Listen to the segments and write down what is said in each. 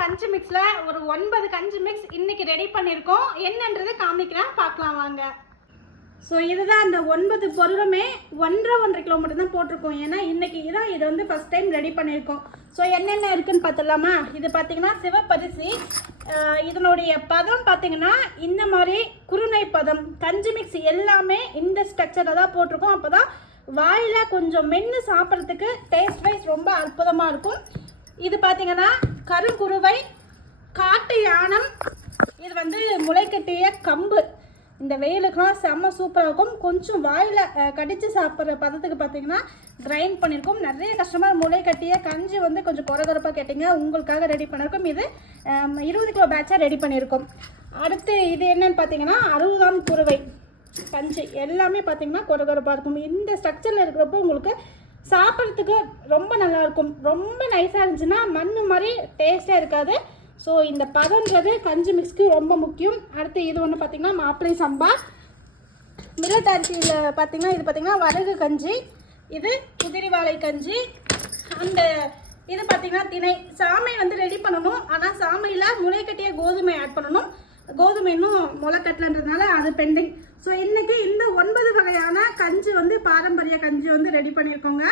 கஞ்சி மிக்ஸில் ஒரு 9 கஞ்சி மிக்ஸ் இன்றைக்கி ரெடி பண்ணியிருக்கோம். என்னன்றது காமிக்கிறேன், பார்க்கலாம் வாங்க. ஸோ இதுதான் அந்த 9 பொருளுமே 1.5 கிலோ மட்டும்தான் போட்டிருக்கோம். ஏன்னா இன்றைக்கி இதை வந்து ஃபஸ்ட் டைம் ரெடி பண்ணியிருக்கோம். ஸோ என்னென்ன இருக்குதுன்னு பார்த்துடலாமா? இது பார்த்திங்கன்னா சிவப்பரிசி. இதனுடைய பதம் பார்த்திங்கன்னா இந்த மாதிரி குருணை பதம். கஞ்சி மிக்ஸ் எல்லாமே இந்த ஸ்ட்ரக்சரில் தான் போட்டிருக்கோம். அப்போ தான் வாயில் கொஞ்சம் மென்று சாப்பிட்றதுக்கு டேஸ்ட் வைஸ் ரொம்ப அற்புதமாக இருக்கும். இது பார்த்திங்கன்னா கருங்குருவை, காட்டு யானம். இது வந்து முளைக்கட்டிய கம்பு. இந்த வெயிலுக்குலாம் செம்ம சூப்பராக இருக்கும். கொஞ்சம் வாயில் கடித்து சாப்பிட்ற பதத்துக்கு பார்த்திங்கன்னா கிரைண்ட் பண்ணியிருக்கோம். நிறைய கஸ்டமர் முளை கட்டிய கஞ்சி வந்து கொஞ்சம் குறகுறப்பாக கேட்டிங்க, உங்களுக்காக ரெடி பண்ணியிருக்கோம். இது 20 கிலோ பேட்சாக ரெடி பண்ணியிருக்கோம். அடுத்து இது என்னன்னு பார்த்தீங்கன்னா 60 குருவை கஞ்சி. எல்லாமே பார்த்திங்கன்னா குறகுறப்பாக இருக்கும். இந்த ஸ்ட்ரக்சரில் இருக்கிறப்போ உங்களுக்கு சாப்பிட்றதுக்கு ரொம்ப நல்லாயிருக்கும். ரொம்ப நைஸாக இருந்துச்சுன்னா மண் மாதிரி டேஸ்ட்டாக இருக்காது. ஸோ இந்த பதன்றது கஞ்சி மிக்ஸ்க்கு ரொம்ப முக்கியம். அடுத்து இது ஒன்று பார்த்திங்கன்னா மாப்பிள்ளை சம்பா. மில்லட் அரிசியில் பார்த்திங்கன்னா இது பார்த்திங்கன்னா வரகு கஞ்சி, இது குதிரைவாழை கஞ்சி. அந்த இது பார்த்திங்கன்னா திணை. சாமை வந்து ரெடி பண்ணணும், ஆனால் சாமையில் முளைக்கட்டிய கோதுமை ஆட் பண்ணணும். கோதுமை இன்னும் முளைக்கட்டலன்றதுனால அது பெண்டிங். ஸோ இன்றைக்கி இந்த 9 வகையான கஞ்சி வந்து பாரம்பரிய கஞ்சி வந்து ரெடி பண்ணியிருக்கோங்க.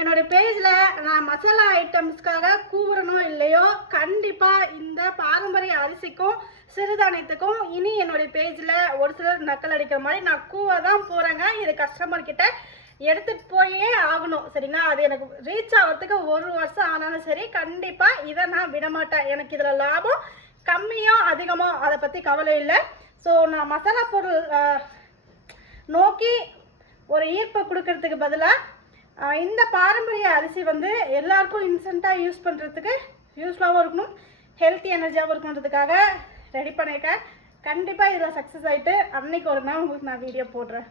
என்னோடய பேஜில் நான் மசாலா ஐட்டம்ஸ்க்காக கூவுறனோ இல்லையோ, கண்டிப்பாக இந்த பாரம்பரிய அரிசிக்கும் சிறுதானியத்துக்கும் இனி என்னுடைய பேஜில் ஒரு சிலர் நக்கல் அடிக்கிற மாதிரி நான் கூவ தான் போகிறேங்க. இது கஸ்டமர்கிட்ட எடுத்துகிட்டு போயே ஆகணும், சரிங்களா? அது எனக்கு ரீச் ஆகிறதுக்கு 1 வருஷம் ஆனாலும் சரி, கண்டிப்பாக இதை நான் விடமாட்டேன். எனக்கு இதில் லாபம் கம்மியோ அதிகமோ அதை பற்றி கவலை இல்லை. ஸோ நான் மசாலா பொருள் நோக்கி ஒரு ஈர்ப்பை கொடுக்கறதுக்கு பதிலாக இந்த பாரம்பரிய அரிசி வந்து எல்லாருக்கும் இன்ஸ்டண்ட்டாக யூஸ் பண்ணுறதுக்கு யூஸ்ஃபுல்லாகவும் இருக்கணும், ஹெல்த்தி எனர்ஜியாகவும் இருக்கணுன்றதுக்காக ரெடி பண்ணியிருக்கேன். கண்டிப்பாக இதில் சக்ஸஸ் ஆகிட்டு அன்னைக்கு ஒரு நாள் உங்களுக்கு நான் வீடியோ போடுறேன்.